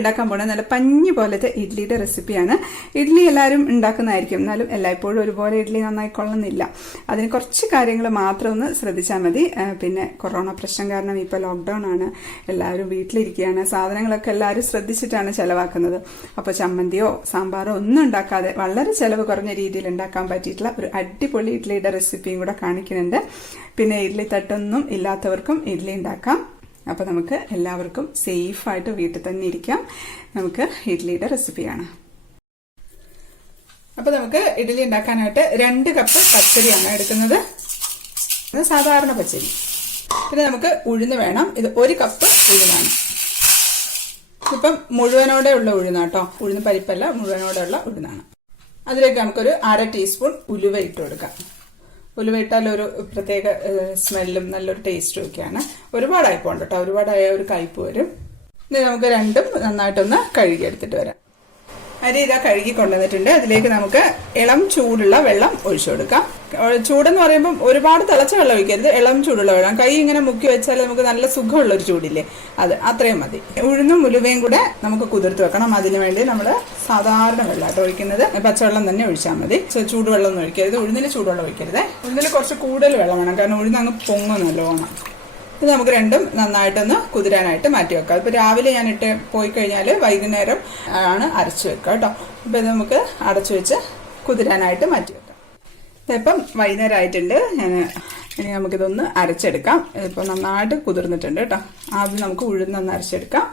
ഉണ്ടാക്കാൻ പോകുന്നത് നല്ല പഞ്ഞി പോലത്തെ ഇഡ്ലിയുടെ റെസിപ്പിയാണ്. ഇഡ്ലി എല്ലാവരും ഉണ്ടാക്കുന്നതായിരിക്കും, എന്നാലും എല്ലായ്പ്പോഴും ഒരുപോലെ ഇഡ്ലി നന്നായി കൊള്ളുന്നില്ല. അതിന് കുറച്ച് കാര്യങ്ങൾ മാത്രം ഒന്ന് ശ്രദ്ധിച്ചാൽ മതി. പിന്നെ കൊറോണ പ്രശ്നം കാരണം ഇപ്പോൾ ലോക്ക്ഡൌൺ ആണ്, എല്ലാവരും വീട്ടിലിരിക്കുകയാണ്, സാധനങ്ങളൊക്കെ എല്ലാവരും ശ്രദ്ധിച്ചിട്ടാണ് ചെലവാക്കുന്നത്. അപ്പോൾ ചമ്മന്തിയോ സാമ്പാറോ ഒന്നും ഉണ്ടാക്കാതെ വളരെ ചെലവ് കുറഞ്ഞ രീതിയിൽ ഉണ്ടാക്കാൻ പറ്റിയിട്ടുള്ള ഒരു അടിപൊളി ഇഡ്ലിയുടെ റെസിപ്പിയും കൂടെ കാണിക്കുന്നുണ്ട്. പിന്നെ ഇഡ്ലി തട്ടൊന്നും ഇല്ലാത്തവർക്കും ഇഡ്ലി ഉണ്ടാക്കാം. അപ്പോൾ നമുക്ക് എല്ലാവർക്കും സേഫായിട്ട് വീട്ടിൽ തന്നെ ഇരിക്കാം. നമുക്ക് ഇഡ്ലിയുടെ റെസിപ്പിയാണ്. അപ്പോൾ നമുക്ക് ഇഡ്ലി ഉണ്ടാക്കാനായിട്ട് 2 കപ്പ് പച്ചരിയാണ് എടുക്കുന്നത്, സാധാരണ പച്ചരി. പിന്നെ നമുക്ക് ഉഴുന്ന് വേണം, ഇത് 1 കപ്പ് ഉഴുന്നാണ്. ഇപ്പം മുഴുവനോടെ ഉള്ള ഉഴുന്നാട്ടോ, ഉഴുന്ന് പരിപ്പല്ല, മുഴുവനോടെ ഉള്ള ഉഴുന്നാണ്. അതിലേക്ക് നമുക്കൊരു 1/2 ടീസ്പൂൺ ഉലുവ ഇട്ട് കൊടുക്കാം. ഉലുവ ഇട്ടാൽ ഒരു പ്രത്യേക സ്മെല്ലും നല്ലൊരു ടേസ്റ്റും ഒക്കെയാണ്. ഒരുപാടായി പോകണ്ട കേട്ടോ, ഒരുപാടായ ഒരു കയ്പ്പ് വരും. ഇനി നമുക്ക് രണ്ടും നന്നായിട്ടൊന്ന് കഴുകിയെടുത്തിട്ട് വരാം. അരി ഇതാ കഴുകി കൊണ്ടുവന്നിട്ടുണ്ട്. അതിലേക്ക് നമുക്ക് ഇളം ചൂടുള്ള വെള്ളം ഒഴിച്ചു കൊടുക്കാം. ചൂടെന്ന് പറയുമ്പോൾ ഒരുപാട് തിളച്ച വെള്ളം ഒഴിക്കരുത്, ഇളം ചൂടുള്ള വെള്ളം. കൈ ഇങ്ങനെ മുക്കി വെച്ചാൽ നമുക്ക് നല്ല സുഖമുള്ളൊരു ചൂടില്ലേ, അത് അത്രയും മതി. ഉഴുന്നും ഉലുവയും കൂടെ നമുക്ക് കുതിർത്ത് വെക്കണം. അതിനു വേണ്ടി നമ്മൾ സാധാരണ വെള്ളമായിട്ട് ഒഴിക്കുന്നത്, പച്ചവെള്ളം തന്നെ ഒഴിച്ചാൽ മതി. ചൂടുവെള്ളം ഒന്നും ഒഴിക്കരുത്, ഉഴുന്നിന് ചൂടുവെള്ളം ഒഴിക്കരുത്. ഉഴുന്നിൽ കുറച്ച് കൂടുതൽ വെള്ളം വേണം, കാരണം ഉഴുന്ന് അങ്ങ് പൊങ്ങും നല്ലോണം. ഇത് നമുക്ക് രണ്ടും നന്നായിട്ടൊന്ന് കുതിരാനായിട്ട് മാറ്റി വെക്കാം. ഇപ്പോൾ രാവിലെ ഞാൻ ഇട്ട് പോയി കഴിഞ്ഞാൽ വൈകുന്നേരം ആണ് അരച്ച് വെക്കുക കേട്ടോ. അപ്പോൾ ഇത് നമുക്ക് അടച്ചു വെച്ച് കുതിരാനായിട്ട് മാറ്റി വെക്കാം. ഇതിപ്പം വൈകുന്നേരം ആയിട്ടുണ്ട്. ഇനി നമുക്കിതൊന്ന് അരച്ചെടുക്കാം. ഇതിപ്പോൾ നന്നായിട്ട് കുതിർന്നിട്ടുണ്ട് കേട്ടോ. ആദ്യം നമുക്ക് ഉഴുന്നൊന്ന് അരച്ചെടുക്കാം.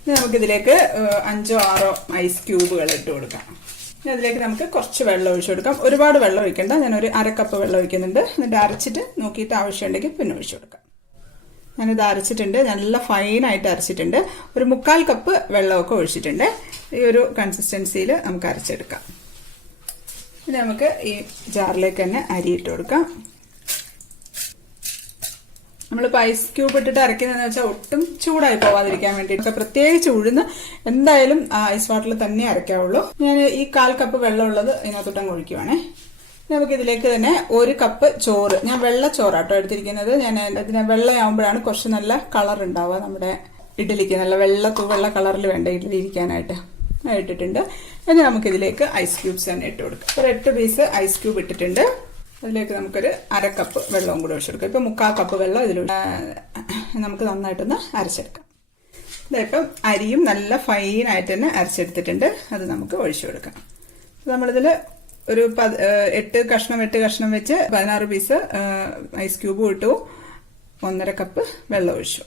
ഇനി നമുക്കിതിലേക്ക് 5 or 6 ഐസ് ക്യൂബുകൾ ഇട്ട് കൊടുക്കാം. ഇനി അതിലേക്ക് നമുക്ക് കുറച്ച് വെള്ളം ഒഴിച്ചു കൊടുക്കാം. ഒരുപാട് വെള്ളം ഒഴിക്കേണ്ട, ഞാനൊരു 1/2 കപ്പ് വെള്ളം ഒഴിക്കുന്നുണ്ട്. എന്നിട്ട് അരച്ചിട്ട് നോക്കിയിട്ട് ആവശ്യമുണ്ടെങ്കിൽ പിന്നെ ഒഴിച്ചു കൊടുക്കാം. ഞാനിത് അരച്ചിട്ടുണ്ട്, നല്ല ഫൈനായിട്ട് അരച്ചിട്ടുണ്ട്. ഒരു 1/4 കപ്പ് വെള്ളമൊക്കെ ഒഴിച്ചിട്ടുണ്ട്. ഈ ഒരു കൺസിസ്റ്റൻസിയിൽ നമുക്ക് അരച്ചെടുക്കാം. ഇനി നമുക്ക് ഈ ജാറിലേക്ക് തന്നെ അരി ഇട്ട് കൊടുക്കാം. നമ്മളിപ്പോൾ ഐസ് ക്യൂബ് ഇട്ടിട്ട് അരയ്ക്കുന്നതെന്ന് വെച്ചാൽ ഒട്ടും ചൂടായി പോവാതിരിക്കാൻ വേണ്ടിയിട്ട്, പ്രത്യേകിച്ച് ഉഴുന്ന് എന്തായാലും ഐസ് വാട്ടറിൽ തന്നെ അരയ്ക്കാവുള്ളൂ. ഞാൻ ഈ 1/4 കപ്പ് വെള്ളം ഉള്ളത് ഇതിനകത്തോട്ടങ്ങ് ഒഴിക്കുവാണേ. നമുക്ക് ഇതിലേക്ക് തന്നെ 1 കപ്പ് ചോറ്, ഞാൻ വെള്ള ചോറാട്ടോ എടുത്തിരിക്കുന്നത്. ഞാൻ അതിന് വെള്ളയാവുമ്പോഴാണ് കുറച്ച് നല്ല കളർ ഉണ്ടാവുക നമ്മുടെ ഇഡ്ഡലിക്ക്, നല്ല വെള്ള കളറിൽ വേണ്ട ഇഡ്ഡലി ഇരിക്കാനായിട്ട് ഇട്ടിട്ടുണ്ട്. ഇനി നമുക്കിതിലേക്ക് ഐസ് ക്യൂബ്സ് തന്നെ ഇട്ട് കൊടുക്കാം. ഒരു 8 പീസ് ഐസ് ക്യൂബ് ഇട്ടിട്ടുണ്ട്. അതിലേക്ക് നമുക്കൊരു 1/2 കപ്പ് വെള്ളവും കൂടെ ഒഴിച്ചെടുക്കാം. ഇപ്പം 1/4 കപ്പ് വെള്ളം ഇതിലൂടെ നമുക്ക് നന്നായിട്ടൊന്ന് അരച്ചെടുക്കാം. ഇപ്പം അരിയും നല്ല ഫൈനായിട്ട് തന്നെ അരച്ചെടുത്തിട്ടുണ്ട്. അത് നമുക്ക് ഒഴിച്ചു കൊടുക്കാം. നമ്മളിതിൽ ഒരു 8 കഷ്ണം വെച്ച് 16 പീസ് ഐസ് ക്യൂബും ഇട്ടു, 1/2 കപ്പ് വെള്ളം ഒഴിച്ചു.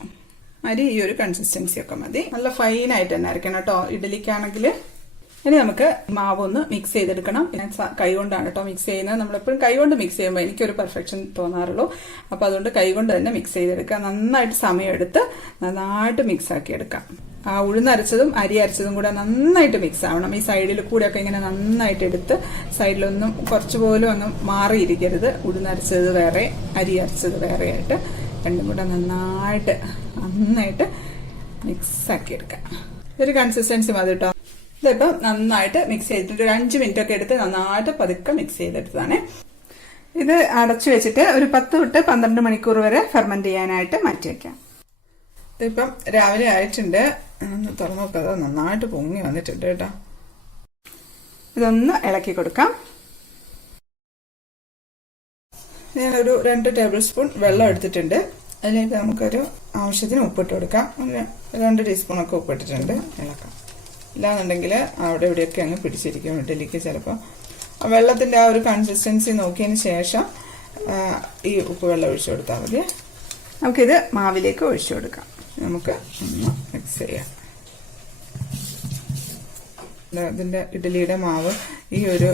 അരി ഈ ഒരു കൺസിസ്റ്റൻസി ഒക്കെ മതി. നല്ല ഫൈനായിട്ട് തന്നെ അരക്കണം കേട്ടോ ഇഡ്ഡലിക്കാണെങ്കിൽ. ഇനി നമുക്ക് മാവ് ഒന്ന് മിക്സ് ചെയ്തെടുക്കണം. ഞാൻ കൈകൊണ്ടാണ് കേട്ടോ മിക്സ് ചെയ്യുന്നത്. നമ്മളെപ്പോഴും കൈകൊണ്ട് മിക്സ് ചെയ്യുമ്പോൾ എനിക്കൊരു പെർഫെക്ഷൻ തോന്നാറുള്ളൂ. അപ്പോൾ അതുകൊണ്ട് കൈകൊണ്ട് തന്നെ മിക്സ് ചെയ്തെടുക്കാം. നന്നായിട്ട് സമയമെടുത്ത് നന്നായിട്ട് മിക്സ് ആക്കി എടുക്കാം. ആ ഉഴുന്നരച്ചതും അരി അരച്ചതും കൂടെ നന്നായിട്ട് മിക്സ് ആവണം. ഈ സൈഡിൽ കൂടെയൊക്കെ ഇങ്ങനെ നന്നായിട്ട് എടുത്ത്, സൈഡിലൊന്നും കുറച്ച് പോലും അങ്ങ് മാറിയിരിക്കരുത്. ഉഴുന്നരച്ചത് വേറെ, അരി അരച്ചത് വേറെ ആയിട്ട് രണ്ടും കൂടെ നന്നായിട്ട് മിക്സ് ആക്കി എടുക്കാം. ഒരു കൺസിസ്റ്റൻസി മതി കേട്ടോ. ഇതിപ്പോൾ നന്നായിട്ട് മിക്സ് ചെയ്തിട്ട് ഒരു 5 മിനിറ്റ് ഒക്കെ എടുത്ത് നന്നായിട്ട് പതുക്കെ മിക്സ് ചെയ്തെടുത്തതാണ്. ഇത് അടച്ചു വെച്ചിട്ട് ഒരു 10 തൊട്ട് 12 മണിക്കൂർ വരെ ഫെർമെന്റ് ചെയ്യാനായിട്ട് മാറ്റി വയ്ക്കാം. ഇതിപ്പം രാവിലെ ആയിട്ടുണ്ട്. ഒന്ന് തുറന്നു നോക്കാതെ നന്നായിട്ട് പൊങ്ങി വന്നിട്ടുണ്ട് കേട്ടോ. ഇതൊന്ന് ഇളക്കി കൊടുക്കാം. ഞാനൊരു 2 ടേബിൾ സ്പൂൺ വെള്ളം എടുത്തിട്ടുണ്ട്. അതിലേക്ക് നമുക്കൊരു ആവശ്യത്തിന് ഉപ്പിട്ട് കൊടുക്കാം. 2 ടീസ്പൂണൊക്കെ ഉപ്പിട്ടിട്ടുണ്ട്. ഇളക്കാം. ഇല്ലാന്നുണ്ടെങ്കിൽ അവിടെ ഇവിടെയൊക്കെ അങ്ങ് പിടിച്ചിരിക്കും ഇഡ്ഡലിക്ക്. ചിലപ്പോൾ വെള്ളത്തിൻ്റെ ആ ഒരു കൺസിസ്റ്റൻസി നോക്കിയതിന് ശേഷം ഈ ഉപ്പ് വെള്ളം ഒഴിച്ചു കൊടുത്താൽ മതി. നമുക്കിത് മാവിലേക്ക് ഒഴിച്ചു കൊടുക്കാം. നമുക്ക് ഒന്ന് മിക്സ് ചെയ്യാം. ഇതിൻ്റെ ഇഡ്ഡലിയുടെ മാവ് ഈ ഒരു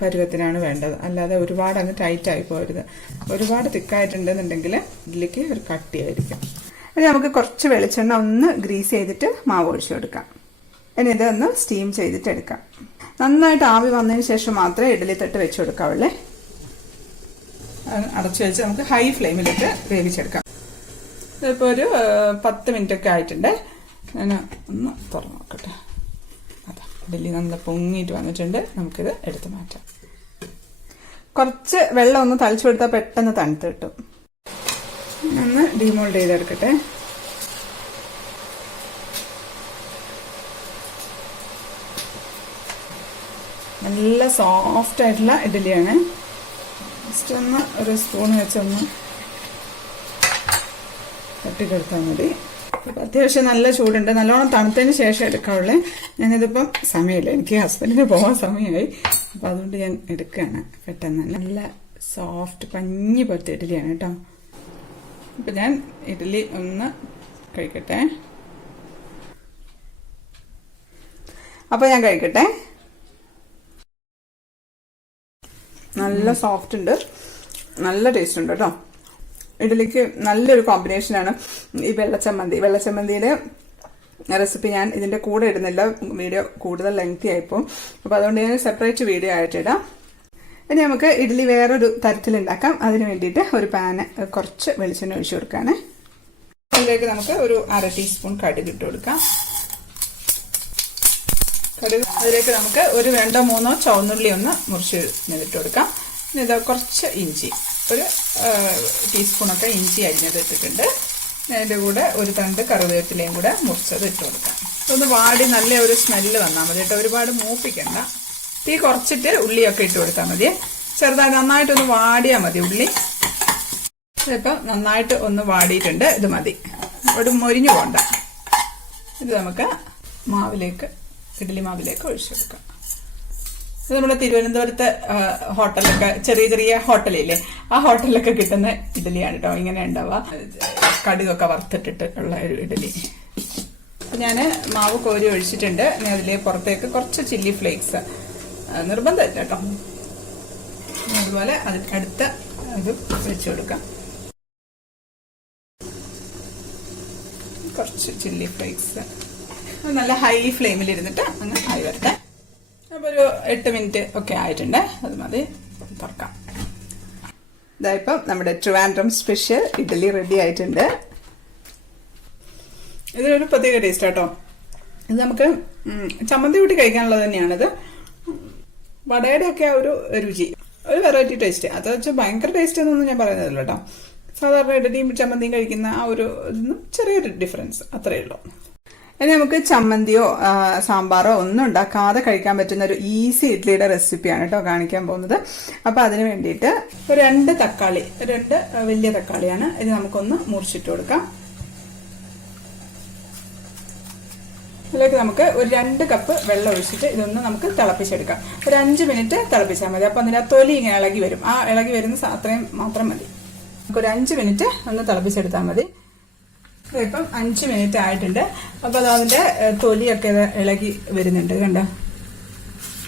പരുവത്തിനാണ് വേണ്ടത്, അല്ലാതെ ഒരുപാട് അങ്ങ് ടൈറ്റ് ആയി പോകരുത്. ഒരുപാട് തിക്കായിട്ടുണ്ടെന്നുണ്ടെങ്കിൽ ഇഡ്ഡലിക്ക് ഒരു കട്ടിയായിരിക്കും. ഇനി നമുക്ക് കുറച്ച് വെളിച്ചെണ്ണ ഒന്ന് ഗ്രീസ് ചെയ്തിട്ട് മാവ് ഒഴിച്ചു കൊടുക്കാം. ഇനി ഇതൊന്ന് സ്റ്റീം ചെയ്തിട്ട് എടുക്കാം. നന്നായിട്ട് ആവി വന്നതിന് ശേഷം മാത്രമേ ഇഡ്ഡലി തട്ട് വെച്ച് കൊടുക്കാവുള്ളേ. അടച്ചു വെച്ച് നമുക്ക് ഹൈ ഫ്ലെയിമിലിട്ട് വേവിച്ചെടുക്കാം. ഇതിപ്പോൾ ഒരു 10 മിനിറ്റ് ഒക്കെ ആയിട്ടുണ്ട്. ഞാൻ ഒന്ന് തുറന്നു നോക്കട്ടെ. അതാ ഇഡ്ഡലി നല്ല പൊങ്ങിയിട്ട് വന്നിട്ടുണ്ട്. നമുക്കിത് എടുത്ത് മാറ്റാം. കുറച്ച് വെള്ളം ഒന്ന് തളിച്ചു കൊടുത്താൽ പെട്ടെന്ന് തണുത്ത് കിട്ടും. ഒന്ന് ഡീമോൾഡ് ചെയ്തെടുക്കട്ടെ. നല്ല സോഫ്റ്റ് ആയിട്ടുള്ള ഇഡ്ഡലിയാണ്. ജസ്റ്റ് ഒന്ന് ഒരു സ്പൂൺ വെച്ചൊന്ന് തട്ടിക്കെടുത്താൽ മതി. അപ്പം അത്യാവശ്യം നല്ല ചൂടുണ്ട്. നല്ലോണം തണുത്തതിന് ശേഷം എടുക്കാവുള്ളേ. ഞാനിതിപ്പം സമയമില്ല, എനിക്ക് ഹസ്ബൻഡിന് പോകാൻ സമയമായി. അപ്പം അതുകൊണ്ട് ഞാൻ എടുക്കുകയാണ് പെട്ടെന്ന്. നല്ല സോഫ്റ്റ് പഞ്ഞി പോലത്തെ ഇഡ്ഡലിയാണ് കേട്ടോ. അപ്പം ഞാൻ ഇഡ്ഡലി ഒന്ന് കഴിക്കട്ടെ. അപ്പം ഞാൻ കഴിക്കട്ടെ. നല്ല സോഫ്റ്റ് ഉണ്ട്, നല്ല ടേസ്റ്റ് ഉണ്ട് കേട്ടോ. ഇഡ്ഡലിക്ക് നല്ലൊരു കോമ്പിനേഷനാണ് ഈ വെള്ളച്ചമ്മന്തിയുടെ റെസിപ്പി ഞാൻ ഇതിൻ്റെ കൂടെ ഇടുന്നില്ല, വീഡിയോ കൂടുതൽ ലെങ്തി ആയിപ്പോൾ. അപ്പോൾ അതുകൊണ്ട് ഞാൻ സെപ്പറേറ്റ് വീഡിയോ ആയിട്ടിടാം. ഇനി നമുക്ക് ഇഡ്ഡലി വേറൊരു തരത്തിലുണ്ടാക്കാം. അതിന് വേണ്ടിയിട്ട് ഒരു പാന് കുറച്ച് വെളിച്ചെണ്ണ ഒഴിച്ചു കൊടുക്കാണ്. അതിലേക്ക് നമുക്ക് ഒരു 1/2 ടീസ്പൂൺ കടുക് ഇട്ട് കൊടുക്കാം. അതിലേക്ക് നമുക്ക് ഒരു 2-3 ചുവന്നുള്ളി ഒന്ന് മുറിച്ച് ഇട്ട് കൊടുക്കാം. ഇത് കുറച്ച് ഇഞ്ചി, ഒരു ടീസ്പൂണൊക്കെ ഇഞ്ചി അരിഞ്ഞത് ഇട്ടിട്ടുണ്ട്. അതിൻ്റെ കൂടെ ഒരു തണ്ട് കറിവേപ്പിലയും കൂടെ മുറിച്ചത് ഇട്ട് കൊടുക്കാം. ഒന്ന് വാടി നല്ല ഒരു സ്മെല്ല് വന്നാൽ മതി കേട്ടോ. ഒരുപാട് മൂപ്പിക്കണ്ട. തീ കുറച്ചിട്ട് ഉള്ളിയൊക്കെ ഇട്ട് കൊടുത്താൽ മതി. ചെറുതായി നന്നായിട്ടൊന്ന് വാടിയാൽ മതി ഉള്ളി. ഇതിപ്പം നന്നായിട്ട് ഒന്ന് വാടിയിട്ടുണ്ട്. ഇത് മതി, ഒരു മൊരിഞ്ഞു പോണ്ട. ഇത് നമുക്ക് ഇഡ്ഡലി മാവിലേക്ക് ഒഴിച്ചെടുക്കാം. ഇത് നമ്മുടെ തിരുവനന്തപുരത്ത് ഹോട്ടലൊക്കെ, ചെറിയ ഹോട്ടലില്ലേ, ആ ഹോട്ടലിലൊക്കെ കിട്ടുന്ന ഇഡ്ഡലിയാണ് കേട്ടോ. ഇങ്ങനെ ഉണ്ടാവുക, കടുകൊക്കെ വറുത്തിട്ടിട്ട് ഉള്ള ഒരു ഇഡ്ഡലി. ഞാൻ മാവ് കോരി ഒഴിച്ചിട്ടുണ്ട്. ഇനി അതിലേക്ക് പുറത്തേക്ക് കുറച്ച് ചില്ലി ഫ്ലേക്സ്, നിർബന്ധമില്ല കേട്ടോ. അതുപോലെ അടുത്ത ഇത് വെച്ച് കൊടുക്കാം. കുറച്ച് ചില്ലി ഫ്ലേക്സ് നല്ല ഹൈ ഫ്ലെയിമിലിരുന്നിട്ട് അങ്ങ് ആയി വരട്ടെ. അപ്പോൾ ഒരു 8 മിനിറ്റ് ഒക്കെ ആയിട്ടുണ്ട്. അത് മതി, തുറക്കാം. ഇതായിപ്പം നമ്മുടെ ട്രിവാൻഡ്രം സ്പെഷ്യൽ ഇഡ്ഡലി റെഡി ആയിട്ടുണ്ട്. ഇതിനൊരു പ്രത്യേക ടേസ്റ്റ് കേട്ടോ. ഇത് നമുക്ക് ചമ്മന്തി കൂട്ടി കഴിക്കാനുള്ളത് തന്നെയാണിത്. വടയുടെ ഒക്കെ ഒരു രുചി, ഒരു വെറൈറ്റി ടേസ്റ്റ്. അത് വെച്ചാൽ ഭയങ്കര ടേസ്റ്റ് എന്നൊന്നും ഞാൻ പറയുന്നതല്ലോ കേട്ടോ. സാധാരണ ഇഡ്ഡലിയും ചമ്മന്തിയും കഴിക്കുന്ന ആ ഒരു ചെറിയൊരു ഡിഫറൻസ്, അത്രയേ ഉള്ളൂ. ഇനി നമുക്ക് ചമ്മന്തിയോ സാമ്പാറോ ഒന്നും ഉണ്ടാക്കാതെ കഴിക്കാൻ പറ്റുന്ന ഒരു ഈസി ഇഡ്ഡലിയുടെ റെസിപ്പിയാണ് കേട്ടോ കാണിക്കാൻ പോകുന്നത്. അപ്പോൾ അതിന് വേണ്ടിയിട്ട് ഒരു 2 തക്കാളി, 2 വലിയ തക്കാളിയാണ്. ഇത് നമുക്കൊന്ന് മുറിച്ചിട്ട് കൊടുക്കാം. ഇതിലേക്ക് നമുക്ക് ഒരു 2 കപ്പ് വെള്ളം ഒഴിച്ചിട്ട് ഇതൊന്ന് നമുക്ക് തിളപ്പിച്ചെടുക്കാം. ഒരു 5 മിനിറ്റ് തിളപ്പിച്ചാൽ മതി. അപ്പോൾ അതിൻ്റെ തൊലി ഇങ്ങനെ ഇളകി വരും. ആ ഇളകി വരുന്ന അത്രയും മാത്രം മതി. നമുക്കൊരു 5 മിനിറ്റ് ഒന്ന് തിളപ്പിച്ചെടുത്താൽ മതി. ഇപ്പം 5 മിനിറ്റ് ആയിട്ടുണ്ട്. അപ്പോൾ അത് അതിൻ്റെ തൊലിയൊക്കെ ഇളകി വരുന്നുണ്ട്. കണ്ടോ,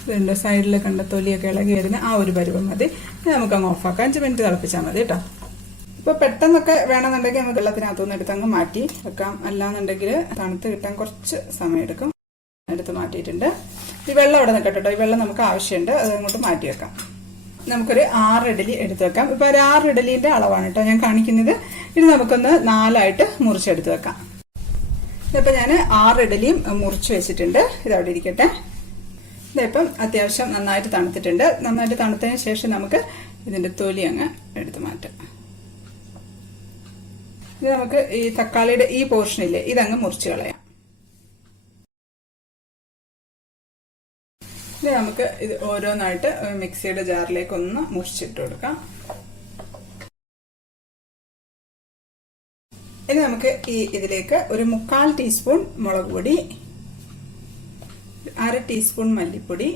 ഇതിൻ്റെ സൈഡിൽ കണ്ട തൊലിയൊക്കെ ഇളകി വരുന്ന ആ ഒരു പരുവം മതി. നമുക്കങ്ങ് ഓഫാക്കാം. 5 മിനിറ്റ് തിളപ്പിച്ചാൽ മതി കേട്ടോ. ഇപ്പോൾ പെട്ടെന്നൊക്കെ വേണമെന്നുണ്ടെങ്കിൽ നമുക്ക് വെള്ളത്തിനകത്തുനിന്ന് എടുത്തങ്ങ് മാറ്റി വെക്കാം. അല്ലാന്നുണ്ടെങ്കിൽ തണുത്ത് കിട്ടാൻ കുറച്ച് സമയം എടുക്കും. എടുത്ത് മാറ്റിയിട്ടുണ്ട്. ഈ വെള്ളം അവിടെ നിൽക്കട്ടെ കേട്ടോ. ഈ വെള്ളം നമുക്ക് ആവശ്യമുണ്ട്, അത് അങ്ങോട്ട് മാറ്റി വെക്കാം. നമുക്കൊരു 6 ഇഡ്ഡലി എടുത്ത് വെക്കാം. ഇപ്പോൾ ഒരു 6 ഇഡ്ഡലിൻ്റെ അളവാണ് കേട്ടോ ഞാൻ കാണിക്കുന്നത്. ഇത് നമുക്കൊന്ന് 4ആയിട്ട് മുറിച്ചെടുത്ത് വെക്കാം. ഇതിപ്പോൾ ഞാൻ 6 ഇഡ്ഡലിയും മുറിച്ച് വെച്ചിട്ടുണ്ട്. ഇതവിടെ ഇരിക്കട്ടെ. ഇതിപ്പം അത്യാവശ്യം നന്നായിട്ട് തണുത്തിട്ടുണ്ട്. നന്നായിട്ട് തണുത്തതിന് ശേഷം നമുക്ക് ഇതിൻ്റെ തൊലി അങ്ങ് എടുത്ത് മാറ്റാം. ഇത് നമുക്ക് ഈ തക്കാളിയുടെ ഈ പോർഷനില്ലേ, ഇതങ്ങ് മുറിച്ച് കളയാം. ഇനി നമുക്ക് ഇത് ഓരോന്നായിട്ട് മിക്സിയുടെ ജാറിലേക്ക് ഒന്ന് മുറിച്ചിട്ട് കൊടുക്കാം. ഇനി നമുക്ക് ഇതിലേക്ക് ഒരു 1/4 ടീസ്പൂൺ മുളക് പൊടി, 1/2 ടീസ്പൂൺ മല്ലിപ്പൊടി,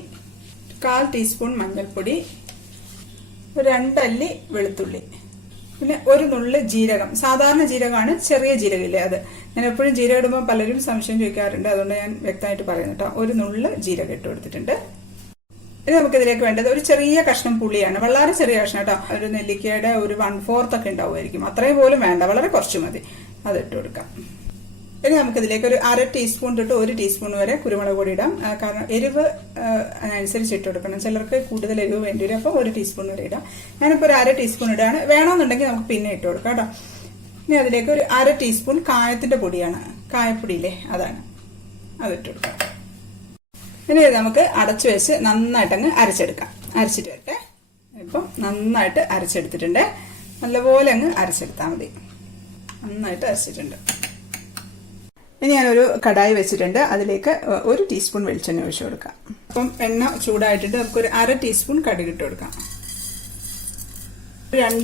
1/4 ടീസ്പൂൺ മഞ്ഞൾപ്പൊടി, 2 അല്ലി വെളുത്തുള്ളി, പിന്നെ ഒരു നുള്ള് ജീരകം. സാധാരണ ജീരകമാണ്, ചെറിയ ജീരകമില്ലേ അത്. ഞാൻ എപ്പോഴും ജീരകം ഇടുമ്പോൾ പലരും സംശയം ചോദിക്കാറുണ്ട്. അതുകൊണ്ട് ഞാൻ വ്യക്തമായിട്ട് പറയുന്നു കേട്ടോ. ഒരു നുള്ള് ജീരകം ഇട്ട് കൊടുത്തിട്ടുണ്ട്. ഇനി നമുക്കിതിലേക്ക് വേണ്ടത് ഒരു ചെറിയ കഷ്ണം പുളിയാണ്. വളരെ ചെറിയ കഷ്ണം കേട്ടോ. ഒരു നെല്ലിക്കയുടെ ഒരു 1/4 ഒക്കെ ഉണ്ടാവുമായിരിക്കും. അത്രയും പോലും വേണ്ട, വളരെ കുറച്ച് മതി. അത് ഇട്ട് കൊടുക്കാം. ഇനി നമുക്കിതിലേക്ക് ഒരു 1/2 ടീസ്പൂൺ തൊട്ട് 1 ടീസ്പൂൺ വരെ കുരുമുളക് പൊടി ഇടാം. കാരണം എരിവ് അനുസരിച്ച് ഇട്ട് കൊടുക്കണം. ചിലർക്ക് കൂടുതൽ എരിവ് വേണ്ടി വരും. അപ്പോൾ 1 ടീസ്പൂൺ വരെ ഇടാം. ഞാനിപ്പോൾ ഒരു 1/2 ടീസ്പൂൺ ഇടാണ്. വേണമെന്നുണ്ടെങ്കിൽ നമുക്ക് പിന്നെ ഇട്ട് കൊടുക്കാം കേട്ടോ. ഇനി അതിലേക്ക് ഒരു 1/2 ടീസ്പൂൺ കായത്തിന്റെ പൊടിയാണ്, കായപ്പൊടിയില്ലേ, അതാണ്, അതിട്ട് കൊടുക്കാം. ഇനി നമുക്ക് അടച്ചു വെച്ച് നന്നായിട്ടങ്ങ് അരച്ചെടുക്കാം. അരച്ചിട്ട് വരട്ടെ. ഇപ്പം നന്നായിട്ട് അരച്ചെടുത്തിട്ടുണ്ട്. നല്ലപോലെ അങ്ങ് അരച്ചെടുത്താൽ മതി. നന്നായിട്ട് അരച്ചിട്ടുണ്ട്. ഇനി ഞാനൊരു കടായി വെച്ചിട്ടുണ്ട്. അതിലേക്ക് 1 ടീസ്പൂൺ വെളിച്ചെണ്ണ ഒഴിച്ചു കൊടുക്കാം. അപ്പം എണ്ണ ചൂടായിട്ടുണ്ട്. നമുക്കൊരു 1/2 ടീസ്പൂൺ കടുക് ഇട്ട് കൊടുക്കാം. 1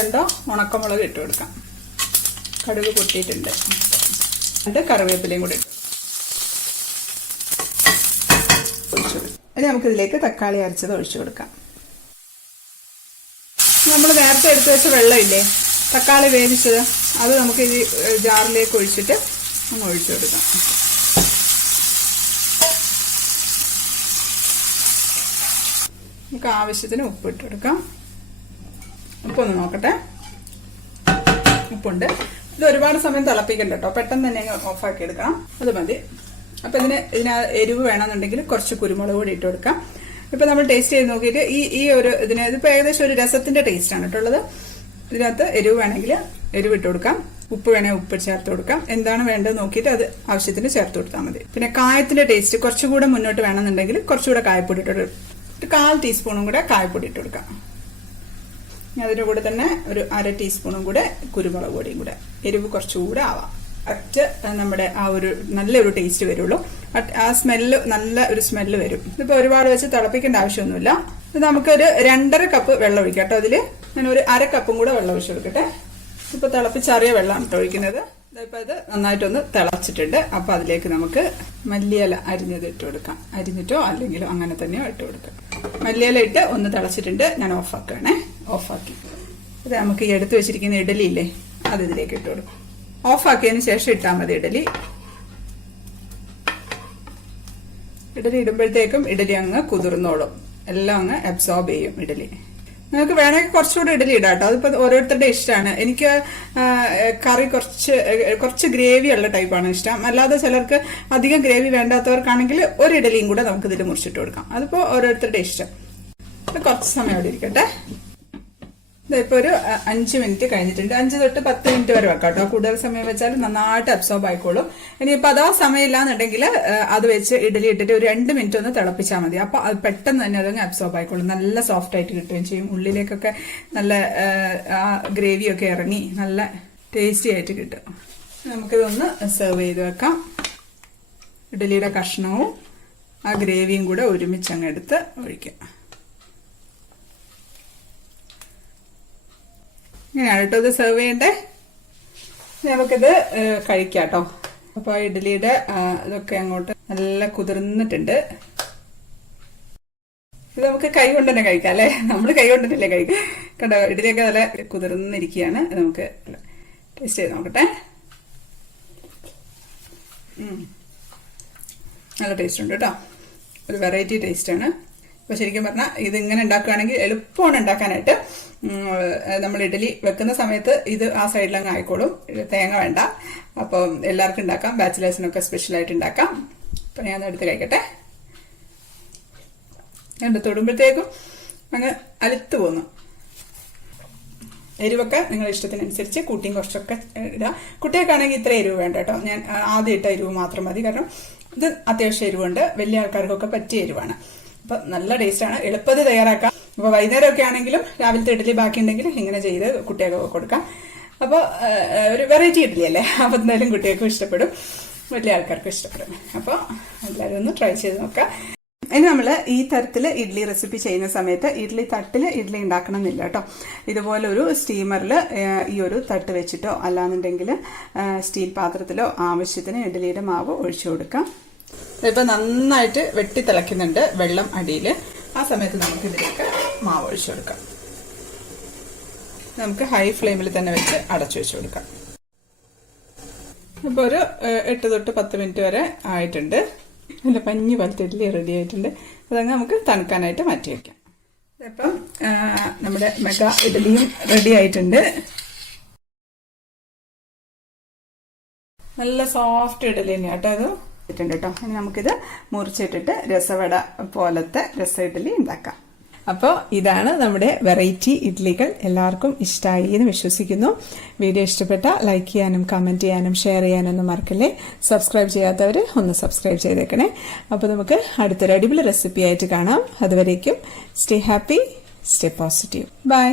2 ഉണക്കമുളക് ഇട്ട് കൊടുക്കാം. കടുക് പൊട്ടിയിട്ടുണ്ട്. 2 കറിവേപ്പിലയും കൂടി ഇട്ടു. ഇനി നമുക്കിതിലേക്ക് തക്കാളി അരച്ചത് ഒഴിച്ചു കൊടുക്കാം. നമ്മൾ നേരത്തെ എടുത്തു വെച്ച വെള്ളമില്ലേ, തക്കാളി വേവിച്ചത്, അത് നമുക്ക് ഈ ജാറിലേക്ക് ഒഴിച്ചിട്ട് ഒന്ന് ഒഴിച്ചു കൊടുക്കാം. നമുക്ക് ആവശ്യത്തിന് ഉപ്പ് ഇട്ട് കൊടുക്കാം. ഉപ്പൊന്ന് നോക്കട്ടെ. ഉപ്പുണ്ട്. ഇത് ഒരുപാട് സമയം തിളപ്പിക്കണ്ട കേട്ടോ, പെട്ടെന്ന് തന്നെ ഓഫാക്കി എടുക്കാം. അത് മതി. അപ്പം ഇതിന് എരിവ് വേണമെന്നുണ്ടെങ്കിൽ കുറച്ച് കുരുമുളക് പൊടി ഇട്ട് കൊടുക്കാം. ഇപ്പം നമ്മൾ ടേസ്റ്റ് ചെയ്ത് നോക്കിയിട്ട് ഇതിപ്പോൾ ഏകദേശം ഒരു രസത്തിന്റെ ടേസ്റ്റാണ് കേട്ടുള്ളത്. ഇതിനകത്ത് എരിവ് വേണമെങ്കിൽ എരിവ് ഇട്ട് കൊടുക്കാം. ഉപ്പ് വേണമെങ്കിൽ ഉപ്പ് ചേർത്ത് കൊടുക്കാം. എന്താണ് വേണ്ടത് നോക്കിയിട്ട് അത് ആവശ്യത്തിന് ചേർത്ത് കൊടുത്താൽ മതി. പിന്നെ കായത്തിന്റെ ടേസ്റ്റ് കുറച്ചുകൂടെ മുന്നോട്ട് വേണമെന്നുണ്ടെങ്കിൽ കുറച്ചുകൂടെ കായപ്പൊടി ഇട്ട് 1/4 ടീസ്പൂണും കൂടെ കായപ്പൊടി ഇട്ട് കൊടുക്കാം. അതിൻ്റെ കൂടെ തന്നെ ഒരു 1/2 ടീസ്പൂണും കൂടെ കുരുമുളക് പൊടിയും കൂടെ, എരിവ് കുറച്ചുകൂടെ ആവാം. കറക്റ്റ് നമ്മുടെ ആ ഒരു നല്ലൊരു ടേസ്റ്റ് വരുള്ളൂ. ആ സ്മെല്ല്, നല്ല ഒരു സ്മെല്ല് വരും. ഇതിപ്പോൾ ഒരുപാട് വെച്ച് തിളപ്പിക്കേണ്ട ആവശ്യമൊന്നുമില്ല. ഇത് നമുക്കൊരു 2.5 കപ്പ് വെള്ളം ഒഴിക്കാം കേട്ടോ. അതിൽ ഞാൻ ഒരു 1/2 കപ്പും കൂടെ വെള്ളം ഒഴിച്ചു കൊടുക്കട്ടെ. ഇപ്പോൾ തിളപ്പിച്ചറിയ വെള്ളമാണ് കേട്ടോ ഒഴിക്കുന്നത്. ഇപ്പോൾ ഇത് നന്നായിട്ടൊന്ന് തിളച്ചിട്ടുണ്ട്. അപ്പോൾ അതിലേക്ക് നമുക്ക് മല്ലിയില അരിഞ്ഞത് ഇട്ട് കൊടുക്കാം. അരിഞ്ഞിട്ടോ അല്ലെങ്കിലോ അങ്ങനെ തന്നെയോ ഇട്ട് കൊടുക്കാം. മല്ലിയില ഇട്ട് ഒന്ന് തിളച്ചിട്ടുണ്ട്. ഞാൻ ഓഫാക്കി. ഇത് നമുക്ക് ഈ എടുത്ത് വെച്ചിരിക്കുന്ന ഇഡലി ഇല്ലേ, അത് ഇതിലേക്ക് ഇട്ട് കൊടുക്കും. ഓഫാക്കിയതിന് ശേഷം ഇട്ടാൽ മതി ഇഡലി. ഇടുമ്പോഴത്തേക്കും ഇഡലി അങ്ങ് കുതിർന്നോളും, എല്ലാം അങ്ങ് അബ്സോർബ് ചെയ്യും ഇഡലി. നിങ്ങൾക്ക് വേണമെങ്കിൽ കുറച്ചുകൂടെ ഇഡലി ഇടാം കേട്ടോ. അതിപ്പോൾ ഓരോരുത്തരുടെ ഇഷ്ടമാണ്. എനിക്ക് കറി കുറച്ച് ഗ്രേവി ഉള്ള ടൈപ്പാണ് ഇഷ്ടം. അല്ലാതെ ചിലർക്ക് അധികം ഗ്രേവി വേണ്ടാത്തവർക്കാണെങ്കിൽ ഒരു ഇഡലിയും കൂടെ നമുക്ക് ഇതിൽ മുറിച്ചിട്ട് കൊടുക്കാം. അതിപ്പോൾ ഓരോരുത്തരുടെ ഇഷ്ടം. കുറച്ച് സമയം അവിടെ ഇരിക്കട്ടെ. ഇതിപ്പോൾ ഒരു 5 മിനിറ്റ് കഴിഞ്ഞിട്ടുണ്ട്. 5 തൊട്ട് 10 മിനിറ്റ് വരെ വെക്കാം കേട്ടോ. കൂടുതൽ സമയം വെച്ചാൽ നന്നായിട്ട് അബ്സോർബ് ആയിക്കോളും. ഇനിയിപ്പോൾ അതാ സമയമില്ലാന്നുണ്ടെങ്കിൽ അത് വെച്ച് ഇഡലി ഇട്ടിട്ട് ഒരു 2 മിനിറ്റ് ഒന്ന് തിളപ്പിച്ചാൽ മതി. അപ്പോൾ അത് പെട്ടെന്ന് തന്നെ അതങ്ങ് അബ്സോർബ് ആയിക്കോളും. നല്ല സോഫ്റ്റ് ആയിട്ട് കിട്ടുകയും ചെയ്യും. ഉള്ളിലേക്കൊക്കെ നല്ല ഗ്രേവിയൊക്കെ ഇറങ്ങി നല്ല ടേസ്റ്റി ആയിട്ട് കിട്ടും. നമുക്കിതൊന്ന് സെർവ് ചെയ്ത് വെക്കാം. ഇഡലിയുടെ കഷ്ണവും ആ ഗ്രേവിയും കൂടെ ഒരുമിച്ച് അങ്ങ് എടുത്ത് ഒഴിക്കാം. ഇങ്ങനെയാണ് കേട്ടോ ഇത് സെർവ് ചെയ്യണ്ടേ. നമുക്കിത് കഴിക്കാം കേട്ടോ. അപ്പോൾ ഇഡലിയുടെ ഇതൊക്കെ അങ്ങോട്ട് നല്ല കുതിർന്നിട്ടുണ്ട്. ഇത് നമുക്ക് കൈ കൊണ്ട് തന്നെ കഴിക്കാം അല്ലേ. നമ്മൾ കൈ കൊണ്ടിട്ടല്ലേ കഴിക്കാം. കണ്ടോ, ഇഡലിയൊക്കെ നല്ല കുതിർന്നിരിക്കുകയാണ്. നമുക്ക് ടേസ്റ്റ് ചെയ്ത് നോക്കട്ടെ. നല്ല ടേസ്റ്റ് ഉണ്ട് കേട്ടോ. ഒരു വെറൈറ്റി ടേസ്റ്റാണ്. അപ്പോൾ ശരിക്കും പറഞ്ഞാൽ ഇതിങ്ങനെ ഉണ്ടാക്കുകയാണെങ്കിൽ എളുപ്പമാണ് ഉണ്ടാക്കാനായിട്ട്. നമ്മൾ ഇഡലി വെക്കുന്ന സമയത്ത് ഇത് ആ സൈഡിലങ്ങ് ആയിക്കോളും. തേങ്ങ വേണ്ട. അപ്പോൾ എല്ലാവർക്കും ഉണ്ടാക്കാം. ബാച്ചിലേഴ്സിനൊക്കെ സ്പെഷ്യലായിട്ട് ഉണ്ടാക്കാം. അപ്പോൾ ഞാൻ എടുത്ത് കഴിക്കട്ടെ. ഞാൻ തൊടുമ്പോഴത്തേക്കും അങ്ങ് അലുത്ത് പോന്നു. എരിവൊക്കെ നിങ്ങളുടെ ഇഷ്ടത്തിനനുസരിച്ച് കൂട്ടിയും കുറച്ചൊക്കെ ഇടുക. കുട്ടികൾക്കാണെങ്കിൽ ഇത്ര എരിവ് വേണ്ട കേട്ടോ. ഞാൻ ആദ്യം ഇട്ട എരിവ് മാത്രം മതി. കാരണം ഇത് അത്യാവശ്യം എരിവുണ്ട്. വലിയ ആൾക്കാർക്കൊക്കെ പറ്റിയ എരിവാണ്. അപ്പം നല്ല ടേസ്റ്റാണ്. എളുപ്പത്തിൽ തയ്യാറാക്കാം. അപ്പോൾ വൈകുന്നേരമൊക്കെ ആണെങ്കിലും രാവിലത്തെ ഇഡലി ബാക്കി ഉണ്ടെങ്കിൽ ഇങ്ങനെ ചെയ്ത് കുട്ടികൾക്കൊക്കെ കൊടുക്കാം. അപ്പോൾ ഒരു വെറൈറ്റി ഇഡലി അല്ലേ. അപ്പോൾ എന്തായാലും കുട്ടികൾക്കും ഇഷ്ടപ്പെടും, വലിയ ആൾക്കാർക്കും ഇഷ്ടപ്പെടും. അപ്പോൾ എല്ലാവരും ഒന്ന് ട്രൈ ചെയ്ത് നോക്കാം. ഇനി നമ്മൾ ഈ തരത്തിൽ ഇഡ്ലി റെസിപ്പി ചെയ്യുന്ന സമയത്ത് ഇഡ്ലി തട്ടിൽ ഇഡ്ലി ഉണ്ടാക്കണം എന്നില്ല കേട്ടോ. ഇതുപോലെ ഒരു സ്റ്റീമറിൽ ഈ ഒരു തട്ട് വെച്ചിട്ടോ അല്ലാന്നുണ്ടെങ്കിൽ സ്റ്റീൽ പാത്രത്തിലോ ആവശ്യത്തിന് ഇഡ്ലിയുടെ മാവ് ഒഴിച്ചു കൊടുക്കാം. ഇപ്പം നന്നായിട്ട് വെട്ടി തിളയ്ക്കുന്നുണ്ട് വെള്ളം അടിയിൽ. ആ സമയത്ത് നമുക്ക് ഇതിലേക്ക് മാവ് ഒഴിച്ചു കൊടുക്കാം. നമുക്ക് ഹൈ ഫ്ലെയിമിൽ തന്നെ വെച്ച് അടച്ചു വെച്ച് കൊടുക്കാം. ഇപ്പോൾ ഒരു 8 തൊട്ട് 10 മിനിറ്റ് വരെ ആയിട്ടുണ്ട്. നല്ല പഞ്ഞി പോലത്തെ ഇഡ്ഡലി റെഡി ആയിട്ടുണ്ട്. അതങ്ങ് നമുക്ക് തണുക്കാനായിട്ട് മാറ്റി വയ്ക്കാം. ഇപ്പം നമ്മുടെ മെഗാ ഇഡ്ഡലിയും റെഡി ആയിട്ടുണ്ട്. നല്ല സോഫ്റ്റ് ഇഡ്ഡലി തന്നെയാണ് കേട്ടോ അത് ഇട്ടുണ്ട് കേട്ടോ. ഇനി നമുക്കിത് മുറിച്ചിട്ടിട്ട് രസവട പോലത്തെ രസ ഇഡ്ഡലി ഉണ്ടാക്കാം. അപ്പോൾ ഇതാണ് നമ്മുടെ വെറൈറ്റി ഇഡ്ലികൾ. എല്ലാവർക്കും ഇഷ്ടമായി എന്ന് വിശ്വസിക്കുന്നു. വീഡിയോ ഇഷ്ടപ്പെട്ട ലൈക്ക് ചെയ്യാനും കമൻറ്റ് ചെയ്യാനും ഷെയർ ചെയ്യാനൊന്നും മറക്കല്ലേ. സബ്സ്ക്രൈബ് ചെയ്യാത്തവർ ഒന്ന് സബ്സ്ക്രൈബ് ചെയ്തേക്കണേ. അപ്പോൾ നമുക്ക് അടുത്തൊരു അടിപൊളി റെസിപ്പി ആയിട്ട് കാണാം. അതുവരേക്കും stay happy, stay positive. By.